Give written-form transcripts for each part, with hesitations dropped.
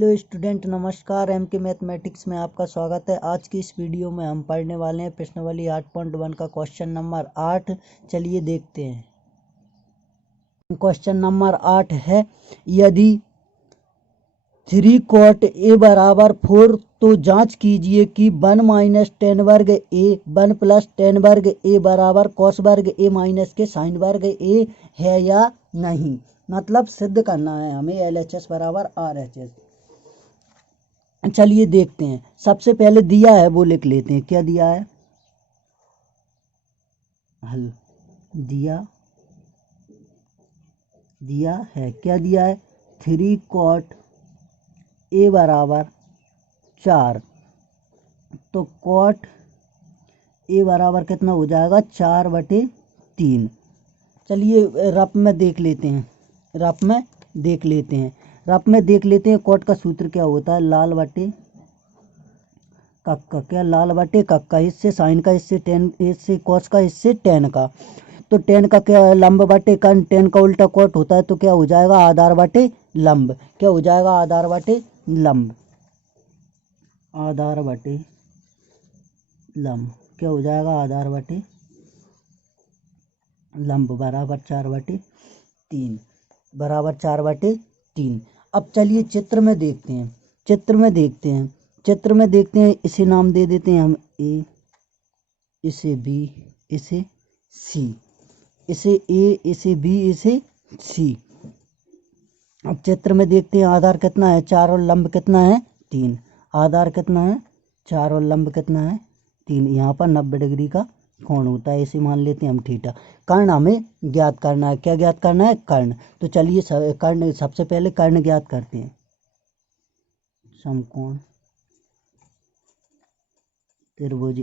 Hello student, नमस्कार। M के mathematics में आपका स्वागत है। आज की इस वीडियो में हम पढ़ने वाले हैं प्रश्नावली 8.1 का क्वेश्चन नंबर 8। चलिए देखते हैं। क्वेश्चन नंबर 8 है, यदि 3 cot a बराबर 4 तो जांच कीजिए कि 1 माइनस टेन वर्ग a 1 प्लस टेन वर्ग a बराबर कॉस वर्ग a माइनस के साइन वर्ग a है या नहीं। मतलब सिद्ध करना है हमें LHS बराबर RHS। चलिए देखते हैं। सबसे पहले दिया है वो लिख लेते हैं। क्या दिया है? हल दिया है। क्या दिया है? 3 cot a बराबर 4। तो cot a बराबर कितना हो जाएगा? 4/3। चलिए रफ में देख लेते हैं। कॉट का सूत्र क्या होता है? लाल बटे कक्का। क्या? लाल बटे कक्का। इससे साइन का, इससे टेन, इससे कॉस का, इससे टेन का। तो टेन का क्या है? लंब बटे कर्ण। टेन का उल्टा कॉट होता है तो क्या हो जाएगा? आधार बटे लंब। क्या हो जाएगा? आधार बटे लंब। आधार बटे लंब क्या हो जाएगा? आधार बटे लंब बराबर 4/3 बराबर 4/3। अब चलिए चित्र में देखते हैं। इसे नाम दे देते हैं हम A, इसे B, इसे C, इसे A, इसे B, इसे C। अब चित्र में देखते हैं। आधार कितना है? 4 और लंब कितना है? 3। आधार कितना है? 4 और लंब कितना है? 3। यहाँ पर 90 डिग्री का कोण होता है। इसे मान लेते हैं हम थीटा। कर्ण हमें ज्ञात करना है। क्या ज्ञात करना है? कर्ण। तो चलिए कर्ण, सबसे पहले कर्ण ज्ञात करते हैं। समकोण त्रिभुज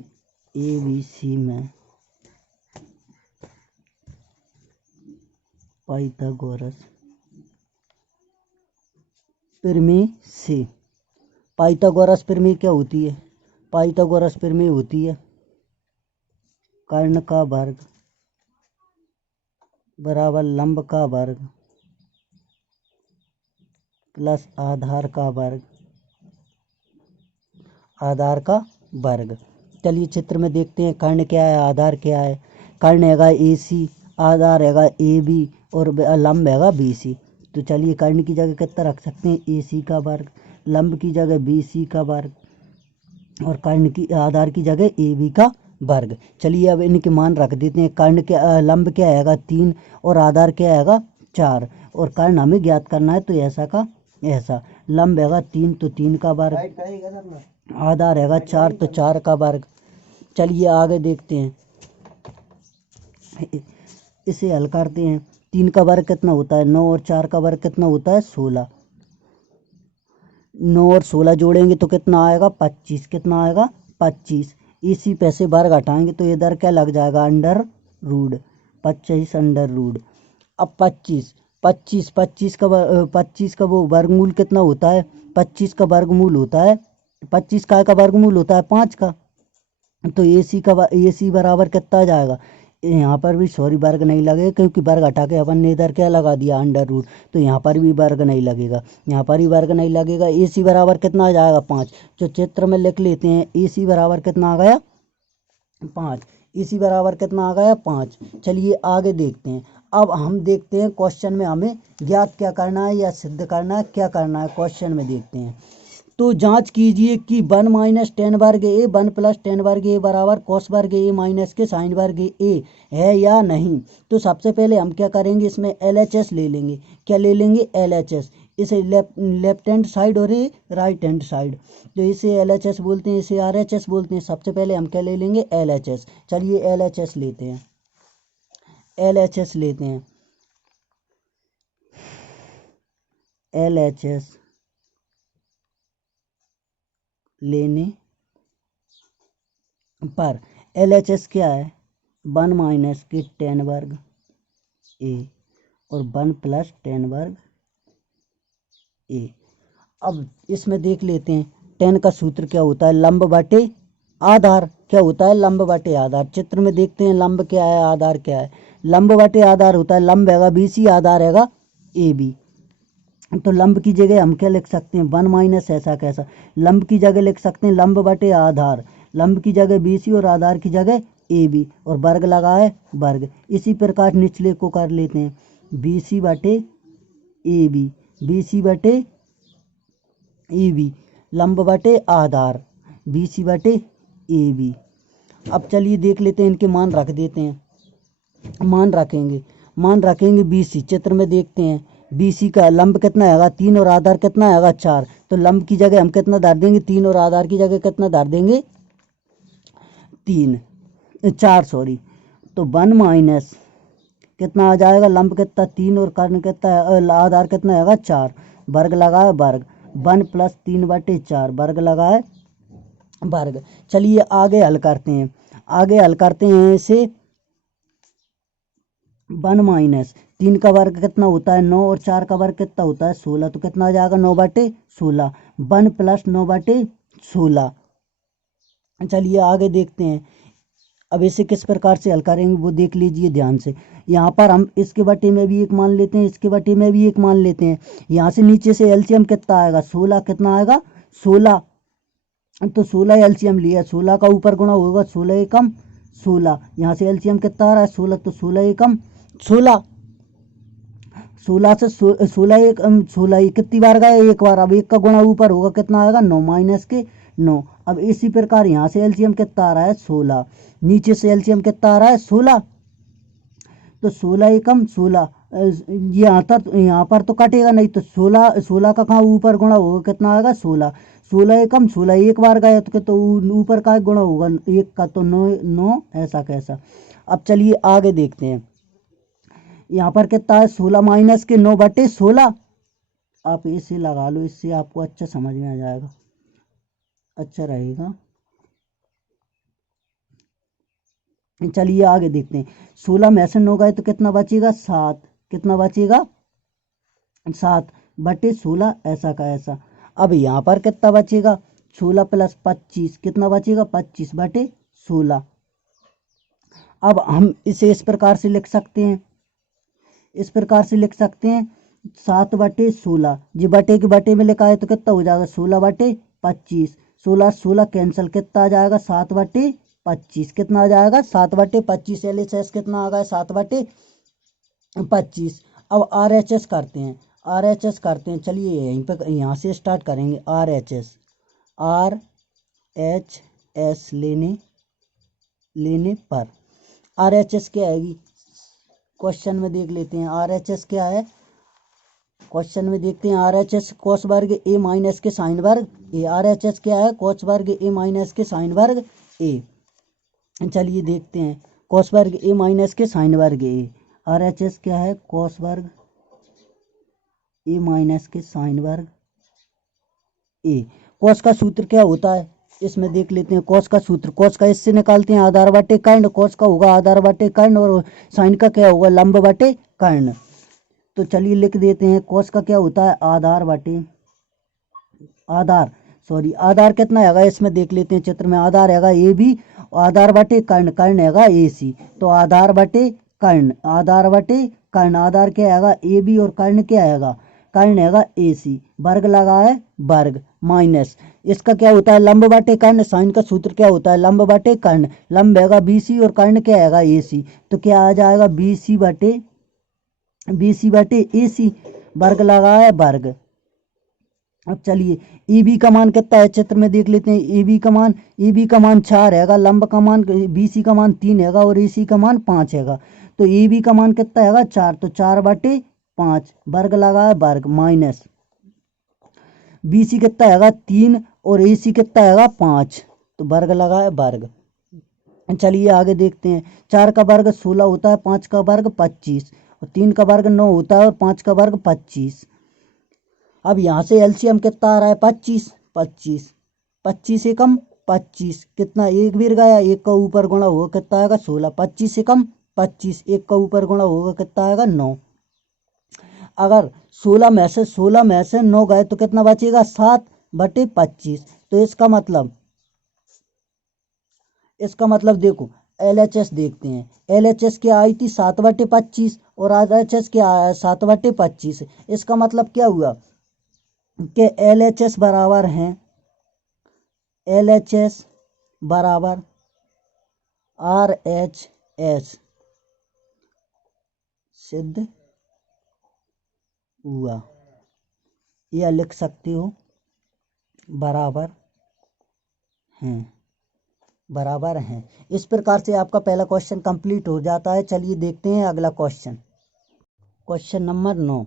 ABC में पाइथागोरस प्रमेय से। पाइथागोरस प्रमेय क्या होती है? पाइथागोरस प्रमेय होती है कर्ण का वर्ग बराबर लंब का वर्ग प्लस आधार का वर्ग। चलिए चित्र में देखते हैं। कर्ण क्या है? आधार क्या है? कर्ण हैगा AC, आधार हैगा AB और लंब हैगा BC। तो चलिए कर्ण की जगह कितना रख सकते हैं? AC का वर्ग। लंब की जगह BC का वर्ग और कर्ण की, आधार की जगह AB का वर्ग। चलिए अब इनके मान रख देते हैं। कर्ण के लंब क्या हैगा? 3 और आधार क्या हैगा? 4 और कर्ण हमें ज्ञात करना है तो ऐसा का ऐसा। लंब हैगा 3 तो 3 का वर्ग, आधार हैगा 4 तो 4 का वर्ग। चलिए आगे देखते हैं। इसे हल करते हैं। 3 का वर्ग कितना होता है? 9 और 4 का वर्ग कितना होता है? 16। 9 और 16 जोड़ेंगे तो कितना आएगा? 25। कितना आएगा? 25। इसी पैसे वर्ग हटाएंगे तो इधर क्या लग जाएगा? Under root. 25 under root. अब 25 का वो वर्गमूल कितना होता है? 25 का वर्गमूल होता है 25 का वर्गमूल होता है 5 का। तो AC बराबर कितना आ जाएगा? यहाँ पर भी सॉरी वर्ग नहीं लगेगा क्योंकि वर्ग हटा के अपन ने इधर क्या लगा दिया? Under root. तो यहाँ पर भी वर्ग नहीं लगेगा, AC बराबर कितना आ जाएगा? 5। जो चित्र में लिख लेते हैं। AC बराबर कितना आ गया? 5। AC बराबर कितना आ गया? 5। चलिए आगे देखते हैं। अब हम देखते हैं क्वेश्चन में हमें ज्ञात क्या करना है या सिद्ध करना है, क्या करना है क्वेश्चन में देखते हैं। तो जांच कीजिए कि 1 माइनस टेन वर्ग A 1 प्लस टेन वर्ग A बराबर कॉस वर्ग A माइनस के साइन वर्ग A है या नहीं। तो सबसे पहले हम क्या करेंगे? इसमें LHS ले लेंगे। क्या ले लेंगे? LHS। इसे लेफ्ट हैंड साइड और ये राइट हैंड साइड। तो इसे LHS बोलते हैं, इसे RHS बोलते हैं। सबसे पहले हम क्या ले लेंगे? LHS। चलिए LHS लेते हैं। LHS लेने पर LHS क्या है? 1 माइनस के टेन वर्ग A और 1 प्लस टेन वर्ग A। अब इसमें देख लेते हैं। टेन का सूत्र क्या होता है? लंब बटे आधार। क्या होता है? लंब बटे आधार। चित्र में देखते हैं। लंब क्या है? आधार क्या है? लंब बटे आधार होता है। लंब हैगा BC, आधार हैगा AB। तो लंब की जगह हम क्या लिख सकते हैं, 1 माइनस ऐसा कैसा, लंब की जगह लिख सकते हैं लंब बटे आधार, लंब की जगह BC और आधार की जगह AB, और वर्ग लगा है वर्ग। इसी प्रकार निचले को कर लेते हैं, BC बटे AB, BC बटे AB, लंब बटे आधार, BC बटे AB। अब चलिए देख लेते हैं, इनके मान रख देते हैं, मान रखेंगे BC, चित्र में देखते हैं BC का लंब कितना आएगा 3 और आधार कितना आएगा 4, तो लंब की जगह हम कितना डाल देंगे 3 और आधार की जगह कितना डाल देंगे 4 सॉरी। तो 1 माइनस कितना आ जाएगा, लंब कितना 3 और कर्ण कितना आधार कितना आएगा 4, वर्ग लगा है वर्ग, 1 प्लस 3 बटे 4 वर्ग लगा है वर्ग। चलिए आगे हल करते हैं इसे, 1 माइनस 3 का वर्ग कितना होता है 9 और 4 का वर्ग कितना होता है 16, तो कितना आ जाएगा 9 बटे 16, 1 प्लस 9 बटे 16। चलिए आगे देखते हैं, अब इसे किस प्रकार से हल करेंगे वो देख लीजिए ध्यान से। यहाँ पर हम इसके बटे में भी एक मान लेते हैं, इसके बटे में भी एक मान लेते हैं। यहाँ से नीचे से एलसीएम कितना आएगा 16, कितना आएगा 16, तो 16 एलसीएम लिया, 16 का ऊपर गुणा होगा 16 एकम 16, यहाँ से एलसीएम कितना आ रहा है 16, तो 16 एकम 16, 16 से 16 कितनी बार गया एक बार, अब एक का गुणा ऊपर होगा कितना आएगा 9 माइनस के 9। अब इसी प्रकार यहाँ से एलसीएम कितना आ रहा है 16, नीचे से एलसीएम कितना आ रहा है 16, तो 16 एकम 16, यहाँ पर तो कटेगा नहीं, तो 16 का कहाँ ऊपर गुणा होगा कितना आएगा 16, 16 एकम 16 एक बार गया तो ऊपर का गुणा होगा एक का, तो 9 ऐसा कैसा। अब चलिए आगे देखते हैं, यहाँ पर कितना है 16 माइनस के 9 बटे 16, आप इसे लगा लो, इससे आपको अच्छा समझ में आ जाएगा, अच्छा रहेगा। चलिए आगे देखते हैं, 16 में से 9 गए तो कितना बचेगा 7, कितना बचेगा 7 बटे 16 ऐसा का ऐसा। अब यहाँ पर कितना बचेगा 16 प्लस 25 कितना बचेगा 25 बटे 16। अब हम इसे इस प्रकार से लिख सकते हैं, 7 बटे 16, जी बटे के बटे में लिखा है तो कितना हो जाएगा 16 बटे 25, 16 कैंसिल, कितना आ जाएगा 7 बटे 25, कितना आ जाएगा 7 बटे 25, LHS कितना आ गया 7 बटे 25। अब RHS करते हैं, चलिए यहीं पे यहाँ से स्टार्ट करेंगे, RHS लेने पर RHS क्या आएगी, क्वेश्चन में देख लेते हैं RHS क्या है, क्वेश्चन में देखते हैं RHS कोस वर्ग A माइनस के साइन वर्ग A, RHS क्या है कोस वर्ग A माइनस के साइन वर्ग A। चलिए देखते हैं कोस वर्ग A माइनस के साइन वर्ग A, RHS क्या है कोस वर्ग A माइनस के साइन वर्ग A। कोस का सूत्र क्या होता है इसमें देख लेते हैं, कोस का सूत्र, कोस का इससे निकालते हैं आधार बटे कर्ण, कोस का होगा आधार बटे कर्ण और साइन का क्या होगा लंब बटे कर्ण। तो चलिए लिख देते हैं, कोस का क्या होता है आधार कितना हैगा इसमें देख लेते हैं, चित्र में आधार हैगा AB, आधार बटे कर्ण हैगा AC, तो आधार बटे कर्ण, आधार क्या हैगा AB और कर्ण क्या हैगा AC, वर्ग लगा है वर्ग, माइनस इसका क्या होता है लंब बटे कर्ण, साइन का सूत्र क्या होता है लंब बटे कर्ण, लंब हैगा BC और कर्ण क्या हैगा AC, तो क्या आ जाएगा BC बटे AC, वर्ग लगा है वर्ग। अब चलिए EB का मान कितना है चित्र में देख लेते हैं, EB का मान 4 हैगा, लंब का मान BC का मान 3 हैगा और AC का मान 5 हैगा, तो EB का मान कितना हैगा 4, तो 4 बटे 5 वर्ग लगा है वर्ग, माइनस BC कितना हैगा 3 और AC कितना हैगा 5, तो वर्ग लगा है वर्ग। चलिए आगे देखते हैं, 4 का वर्ग 16 होता है, 5 का वर्ग 25 और 3 का वर्ग 9 होता है और 5 का वर्ग 25। अब यहाँ से एलसीएम कितना आ रहा है 25 एकम 25, कितना एक बार गया, एक का ऊपर गुणा होगा कितना आएगा 16, 25 एकम 25, एक का ऊपर गुणा होगा कितना आएगा 9। अगर 16 में से 9 गए तो कितना बचेगा 7 बटे 25, तो इसका मतलब देखो LHS देखते हैं। LHS क्या आई थी 7/25 और RHS क्या आया 7/25। इसका मतलब क्या हुआ कि LHS बराबर हैं, LHS बराबर RHS सिद्ध हुआ, या लिख सकते हो बराबर हैं, बराबर हैं। इस प्रकार से आपका पहला क्वेश्चन कंप्लीट हो जाता है। चलिए देखते हैं अगला क्वेश्चन। क्वेश्चन नंबर 9,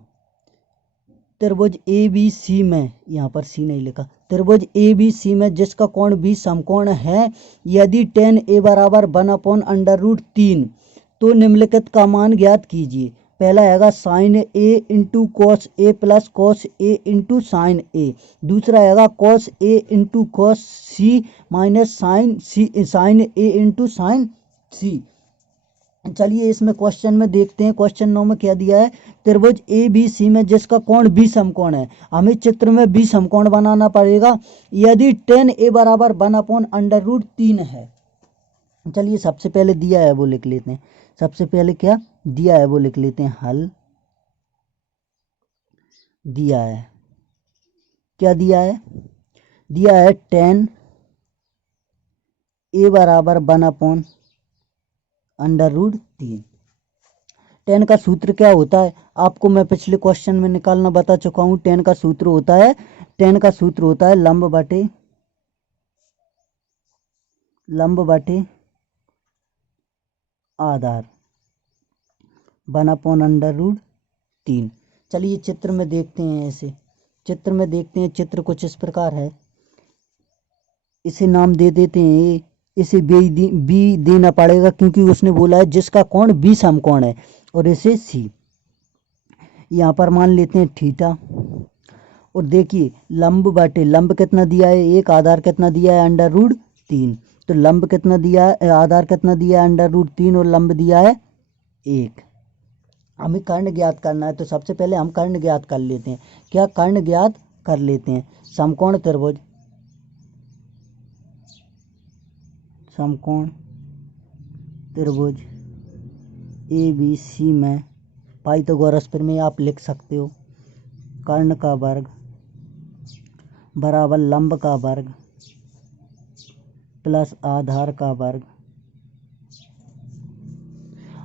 त्रिभुज ABC में, यहाँ पर सी नहीं लिखा, त्रिभुज ABC में जिसका कोण भी समकोण है, यदि tan A बराबर 1/√3 तो निम्नलिखित का मान ज्ञात कीजिए। पहला हैगा sine A into cos A plus cos A into sine A। दूसरा हैगा cos A into cos C minus sine A into sine C। चलिए इसमें क्वेश्चन में देखते हैं। क्वेश्चन 9 में क्या दिया है, त्रिभुज ABC में जिसका कोण भी समकोण है। हमें चित्र में भी समकोण बनाना पड़ेगा यदि tan A बराबर 1/√3 है। चलिए सबसे पहले दिया है वो लिख लेते हैं। सबसे पहले क्या दिया है वो लिख लेते हैं, हल दिया है। क्या दिया है, दिया है tan A बराबर 1/√3। tan का सूत्र क्या होता है, आपको मैं पिछले क्वेश्चन में निकालना बता चुका हूँ। tan का सूत्र होता है, tan का सूत्र होता है लंब बटे आधार 1/√3। चलिए चित्र में देखते हैं। ऐसे चित्र में देखते हैं। चित्र कुछ इस प्रकार है। इसे नाम दे देते हैं, इसे बी देना पड़ेगा क्योंकि उसने बोला है जिसका कोण बी समकोण है, और इसे सी। यहाँ पर मान लेते हैं थीटा। और देखिए लंब कितना दिया है 1, आधार कितना दिया है √3। तो लंब कितना दिया है, आधार कितना दिया है √3 और लंब दिया है 1। हमें कर्ण ज्ञात करना है, तो सबसे पहले हम कर्ण ज्ञात कर लेते हैं। क्या कर्ण ज्ञात कर लेते हैं। समकोण त्रिभुज ABC में पाइथागोरस प्रमेय आप लिख सकते हो। कर्ण का वर्ग बराबर लंब का वर्ग प्लस आधार का वर्ग।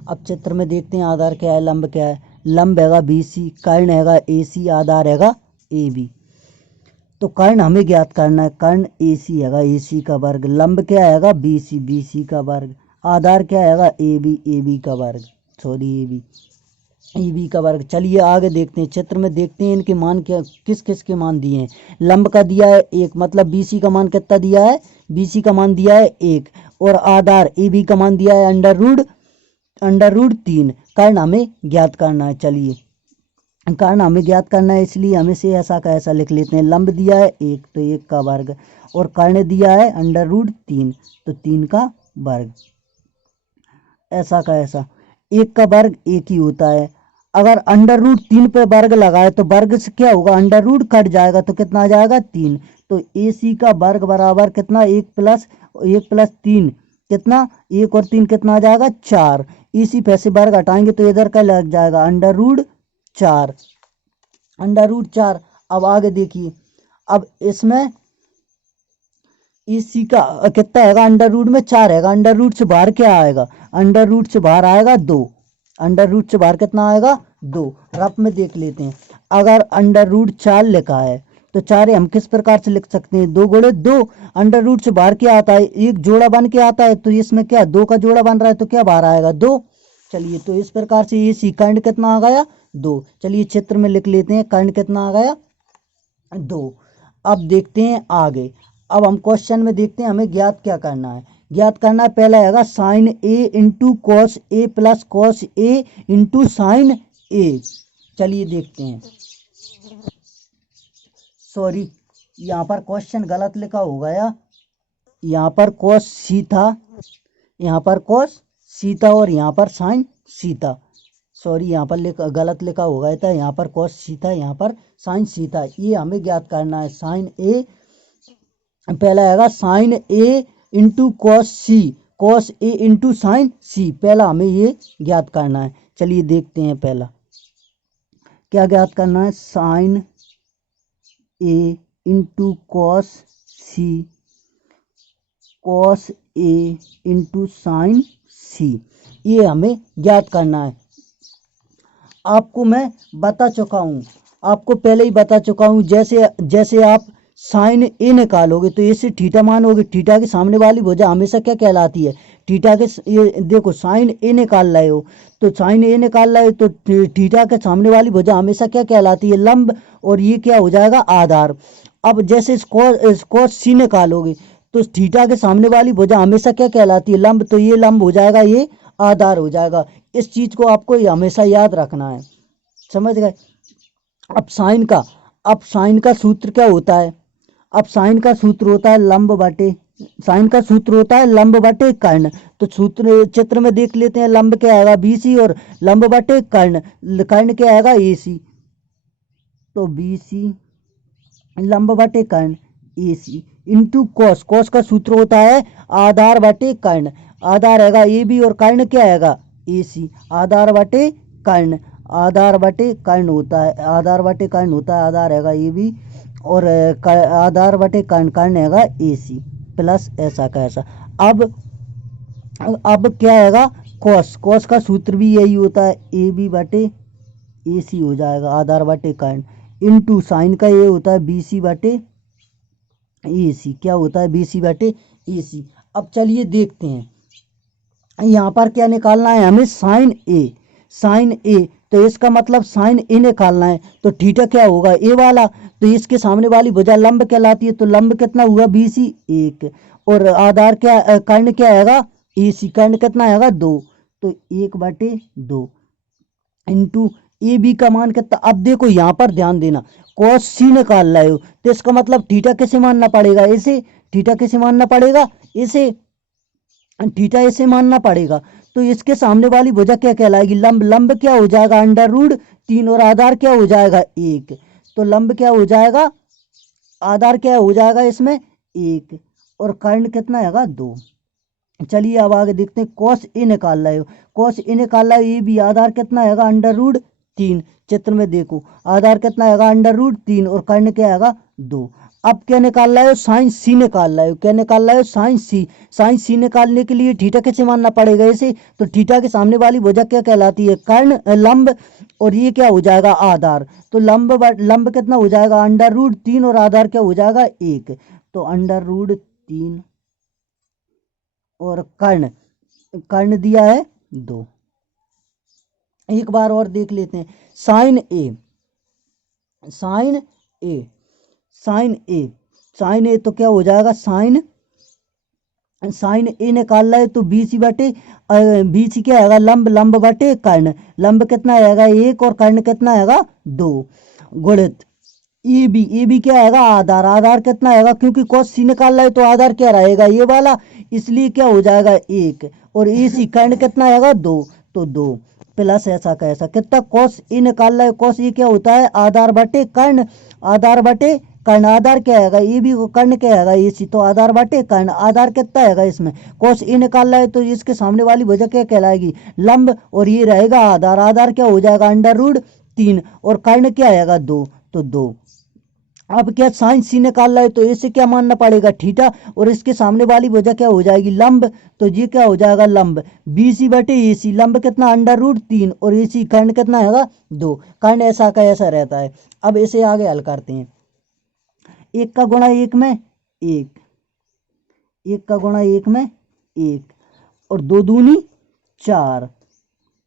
अब चित्र में देखते हैं आधार क्या है, लंब क्या है। लंब हैगा BC, कर्ण हैगा AC, आधार हैगा AB। तो कर्ण हमें ज्ञात करना है। कर्ण AC हैगा AC का वर्ग, लंब क्या हैगा BC का वर्ग, आधार क्या हैगा AB का वर्ग, AB का वर्ग। चलिए आगे देखते हैं। चित्र में देखते हैं इनके मान क्या, किस किस के मान दिए हैं। लंब का दिया है 1, मतलब BC का मान कितना दिया है, BC का मान दिया है 1, और आधार AB का मान दिया है √3। कर्ण हमें ज्ञात करना है। चलिए कारण हमें ज्ञात करना है, इसलिए हमें से ऐसा का ऐसा लिख लेते हैं। लंब दिया है 1 तो 1 का वर्ग, और कर्ण दिया है √3 तो 3 का वर्ग। ऐसा का ऐसा 1 का वर्ग 1 ही होता है। अगर √3 पे वर्ग लगाए तो वर्ग से क्या होगा, √ कट जाएगा तो कितना आ जाएगा 3। तो AC का वर्ग बराबर कितना 1 प्लस 3 कितना 1 और 3 कितना आ जाएगा 4। इसी पैसे वर्ग हटाएंगे तो इधर का लग जाएगा √4। अब आगे देखिए, अब इसमें इसी का कितना हैगा, √ में 4 हैगा। √ से बाहर क्या आएगा, √ से बाहर आएगा 2। √ से बाहर कितना आएगा 2। रफ में देख लेते हैं। अगर √4 लिखा है तो 4 हम किस प्रकार से लिख सकते हैं, 2 गुणे 2। √ से बाहर क्या आता है, एक जोड़ा बन के आता है, तो इसमें क्या 2 का जोड़ा बन रहा है, तो क्या बाहर आएगा 2। चलिए तो इस प्रकार से AC कर्ण कितना आ गया 2। चलिए चित्र में लिख लेते हैं, कर्ण कितना आ गया 2। अब देखते हैं आगे। अब हम क्वेश्चन में देखते हैं हमें ज्ञात क्या करना है। ज्ञात करना है पहला हैगा sine A into cos A plus cos A into sine A। चलिए देखते हैं, सॉरी यहाँ पर क्वेश्चन गलत लिखा हो गया। यहाँ पर कॉस C था, यहाँ पर कॉस C था, और यहाँ पर साइन C था। सॉरी यहाँ पर गलत लिखा हो गया था। यहाँ पर कॉस C था, यहाँ पर साइन C था। ये हमें ज्ञात करना है। साइन A पहला आएगा sine A into cos C cos A into sine C. पहला हमें ये ज्ञात करना है। चलिए देखते हैं पहला क्या ज्ञात करना है। Sign A into cos C, cos A into sine सी, ये हमें ज्ञात करना है। आपको मैं बता चुका हूँ, आपको पहले ही बता चुका हूँ। जैसे आप साइन ए निकालोगे तो इससे थीटा मानोगे, थीटा के सामने वाली भुजा हमेशा क्या कहलाती है, थीटा के। ये देखो साइन ए निकाल रहे हो तो साइन ए निकाल रहे हो तो थीटा के सामने वाली भुजा हमेशा क्या कहलाती है, लंब। और ये क्या हो जाएगा, आधार। अब जैसे कॉस सी निकालोगे तो थीटा के सामने वाली भुजा हमेशा क्या कहलाती है, लंब। तो ये लंब हो जाएगा, ये आधार हो जाएगा। इस चीज को आपको हमेशा याद रखना है, समझ गए। अब साइन का सूत्र क्या होता है। अब साइन का सूत्र होता है लंब बटे, साइन का सूत्र होता है लंब बटे कर्ण। तो सूत्र चित्र में देख लेते हैं। लंब क्या आएगा, बीसी, और लंब बटे कर्ण, कर्ण क्या आएगा, एसी। तो बीसी लंब बटे कर्ण एसी इंटू कॉस, कॉस का सूत्र होता है आधार बटे कर्ण। आधार आएगा ए बी और कर्ण क्या आएगा, एसी। आधार बटे कर्ण, आधार बटे कर्ण होता है, आधार बटे कर्ण होता है। आधार आएगा ए बी और आधार बटे कर्ण, कर्ण आएगा एसी प्लस ऐसा का ऐसा। अब क्या आएगा, कॉस, कॉस का सूत्र भी यही होता है, ए बी बटे एसी हो जाएगा आधार बटे कर्ण, इंटू साइन का ये होता है बीसी बटे एसी। क्या होता है, बीसी बटे एसी। अब चलिए देखते हैं यहाँ पर क्या निकालना है हमें, साइन ए, साइन ए। तो इसका मतलब साइन ए निकालना है तो थीटा क्या होगा, ए वाला। तो इसके सामने वाली भुजा लंब कहलाती है। तो लंब कितना हुआ, बीसी एक, और आधार क्या, कर्ण क्या आएगा, एसी। कर्ण कितना आएगा, दो। तो एक बटे दो इंटू ए बी का मान कितना। अब देखो यहाँ पर ध्यान देना, कॉस सी निकाल रहे हो तो इसका मतलब थीटा कैसे मानना पड़ेगा, इसे। थीटा कैसे मानना पड़ेगा, इसे। थीटा ऐसे मानना पड़ेगा। तो इसके सामने वाली भुजा क्या कहलाएगी, लंब। लंब क्या हो जाएगा, अंडर रूट 3, और आधार क्या हो जाएगा, 1। तो लंब क्या हो जाएगा, आधार क्या हो जाएगा इसमें, 1, और कर्ण कितना आएगा, 2। चलिए अब आगे देखते हैं। कॉस ए निकाल रहे हो, कॉस ए निकाल रहे हो, ए बी। आधार कितना आएगा, अंडर रूट 3। चित्र में देखो आधार कितना आएगा, अंडर रूट 3, और कर्ण क्या आएगा, 2। अब क्या निकाल रहे हो, साइन सी निकाल रहे हो। क्या निकाल रहे हो, साइन सी। साइन सी निकालने के लिए थीटा कैसे मानना पड़ेगा, ऐसे। तो थीटा के सामने वाली भुजा क्या कहलाती है, कर्ण, लंब, और ये क्या हो जाएगा, आधार। तो लंब कितना हो जाएगा, अंडर रूट 3, और आधार क्या हो जाएगा, 1। तो अंडर रूट 3 और कर्ण, कर्ण दिया है 2। एक बार और देख लेते हैं। साइन ए, साइन ए, साइन ए, साइन ए। तो क्या हो जाएगा, साइन ए निकाल रहा है तो बीसी बटे बीसी क्या आएगा, लंब, लंब बटे कर्ण। लंब कितना आएगा, 1, और कर्ण कितना आएगा, 2, गुणित ए बी। ए बी क्या आएगा, आधार। आधार कितना आएगा, क्योंकि कॉस सी निकाल रहा है तो आधार क्या रहेगा, ये वाला, इसलिए क्या हो जाएगा, 1, और ए सी। कर्ण कितना आएगा, 2। तो 2 प्लस ऐसा का ऐसा। कितना, कॉस ए निकाल रहा है, कॉस ए क्या होता है, आधार बटे कर्ण, आधार बटे कर्ण। आधार क्या आएगा, ए बी को, कर्ण क्या आएगा, ए सी। तो आधार बटे कर्ण। आधार कितना आएगा इसमें, कॉस ए निकाल रहा है तो इसके सामने वाली भुजा क्या कहलाएगी, लंब, और ये रहेगा आधार। आधार क्या हो जाएगा, अंडर रूट 3, और कर्ण क्या आएगा, 2। तो 2। अब क्या, साइन सी निकाल रहा है तो इसे क्या मानना पड़ेगा, थीटा, और इसके सामने वाली भुजा क्या हो जाएगी, लंब। तो ये क्या हो जाएगा, लंब, बीसी बटे एसी। लंब कितना, अंडर रूट 3, और एसी कर्ण कितना आएगा, 2। कर्ण ऐसा का ऐसा रहता है। अब इसे आगे हल करते हैं। 1 का गुणा 1 में 1, 1 का गुणा 1 में 1, और 2 दूनी 4,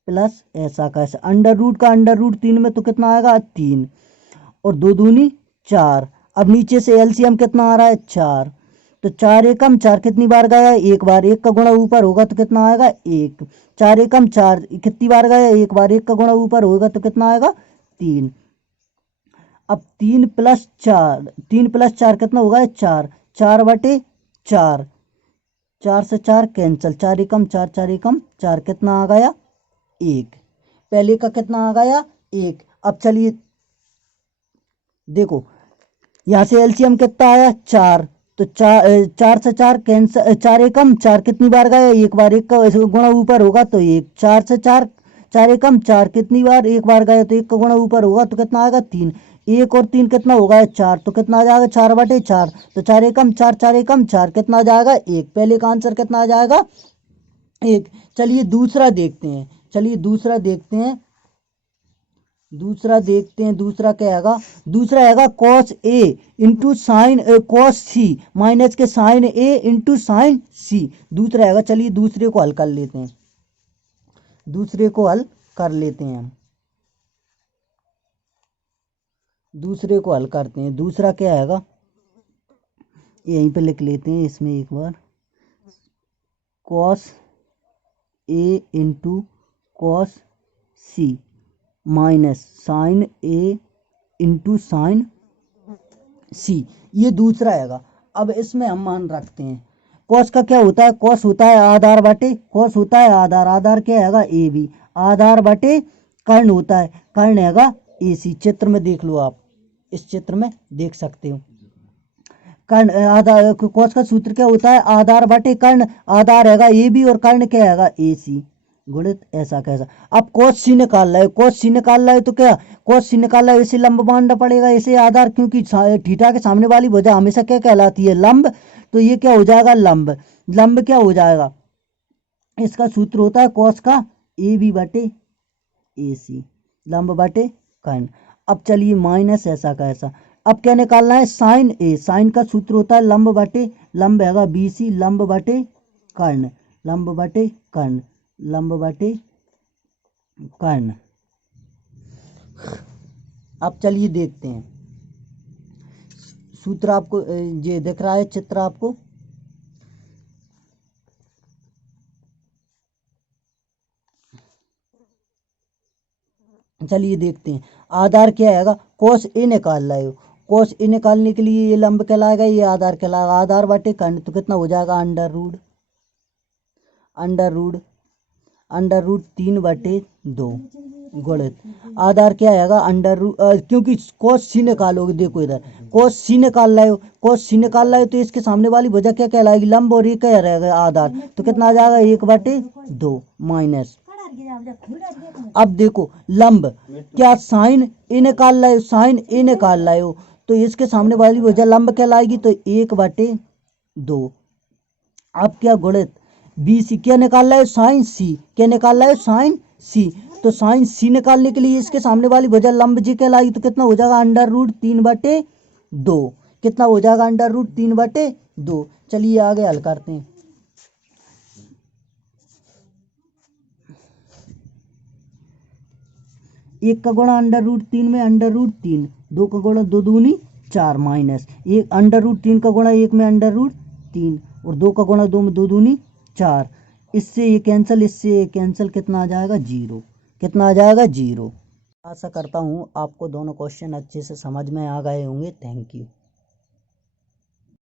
प्लस ऐसा का ऐसा। अंडर रूट का अंडर रूट 3 में तो कितना आएगा, 3, और 2 दूनी 4। अब नीचे से एलसीएम कितना आ रहा है, 4। तो 4 एकम 4 कितनी बार गया, एक बार। 1 का गुणा ऊपर होगा तो कितना आएगा, 1। 4 एकम 4 कितनी बार गया, एक बार। 1 का गुणा ऊपर होगा तो कितना आएगा, 3। अब 3 प्लस 4, 3 प्लस 4 कितना होगा, 4। 4 बटे 4, 4 से 4 कैंसिल। 4 एकम 4, 4 एकम 4, कितना आ गया, 1। पहले का कितना आ गया, 1। अब चलिए देखो, यहाँ से एलसीएम कितना आया, 4। तो चार से चार कैंसल, चार एकम चार कितनी बार गए, एक बार, एक का गुणा ऊपर होगा तो एक, चार से चार, चार एकम चार कितनी बार, एक बार गए तो एक का गुणा ऊपर होगा तो कितना आएगा, तीन, एक और तीन कितना होगा, चार, तो कितना आ जाएगा, चार बटे चार, तो चार एकम चार, चार एकम चार, कितना आ जाएगा, एक। पहले का आंसर कितना आ जाएगा, एक। चलिए दूसरा देखते हैं, चलिए दूसरा देखते हैं, दूसरा देखते हैं, दूसरा क्या आएगा, दूसरा आएगा cos A into sine cos C minus के साइन ए इंटू साइन सी, दूसरा आएगा। चलिए दूसरे को हल कर लेते हैं, दूसरे को हल कर लेते हैं हम, दूसरे को हल करते हैं। दूसरा क्या आएगा, यहीं पे लिख लेते हैं इसमें एक बार, cos A into cos C minus sign A into sine सी, ये दूसरा आएगा। अब इसमें हम मान रखते हैं, कॉस का क्या होता है, कॉस होता है आधार बटे, कॉस होता है आधार, आधार क्या आएगा, ए बी, आधार बटे कर्ण होता है, कर्ण आएगा ए सी। चित्र में देख लो आप, इस चित्र में देख सकते हो, कर्ण आधार, कॉस का सूत्र क्या होता है, आधार बटे कर्ण, आधार आएगा ए बी और कर्ण क्या आएगा, ए सी गुणित ऐसा कैसा। अब कॉस सी निकाल रहे हो, कॉस सी निकाल रहे हो तो क्या, कॉस सी निकाल रहे हो, इसे लंब मानना पड़ेगा, इसे आधार, क्योंकि थीटा के सामने वाली भुजा हमेशा क्या कहलाती है, लंब, तो ये क्या हो जाएगा, लंब, लंब क्या हो जाएगा, इसका सूत्र होता है कॉस का ए बी बटे ए सी, लंब बटे कर्ण। अब चलिए माइनस ऐसा कैसा, अब क्या निकालना है, साइन ए, साइन का सूत्र होता है लंब बटे, लंब हैगा बी सी, लंब बटे कर्ण, लंब बटे कर्ण, लंब बटे कर्ण। अब चलिए देखते हैं, सूत्र आपको ये दिख रहा है चित्र आपको, चलिए देखते हैं। आधार क्या आएगा, कोस ए निकाल रहे हो, कोस ए निकालने के लिए ये लंब कहलाएगा, ये आधार कहलाएगा, आधार बटे कर्ण, तो कितना हो जाएगा, under root, under root, under root 3/2 गुणित आधार क्या आएगा, अंडर रूट, क्योंकि कोस सी निकालोगे, देखो इधर कोस सी निकाल रहे हो, कोस सी निकाल रहे हो तो इसके सामने वाली भुजा क्या कहलाएगी, लंब, और ये क्या रहेगा आधार, तो कितना आ जाएगा, 1/2 माइनस। अब देखो लंब क्या, साइन ए निकाल रहे हो, साइन ए निकाल रहे हो तो इसके सामने वाली भुजा लंब कहलाएगी, तो 1/2। अब क्या गुणित बी सी, क्या निकाल रहे हो, साइन सी, क्या निकाल रहे हो, साइन सी, तो साइन सी निकालने के लिए इसके सामने वाली भुजा लंब जी कहलाएगी, तो कितना हो जाएगा, अंडर रूट 3/2, कितना हो जाएगा, अंडर रूट 3/2। चलिए आगे हल करते हैं, एक का गुणा अंडर रूट 3 में अंडर रूट 3, दो का गुणा 2 दूनी 4 माइनस एक, अंडर रूट 3 का गुणा 1 में अंडर रूट 3 और 2 का गुणा 2 में 2 दूनी 4, इससे ये कैंसिल, इससे ये कैंसिल, कितना आ जाएगा, 0, कितना आ जाएगा, 0। आशा करता हूँ आपको दोनों क्वेश्चन अच्छे से समझ में आ गए होंगे। Thank you.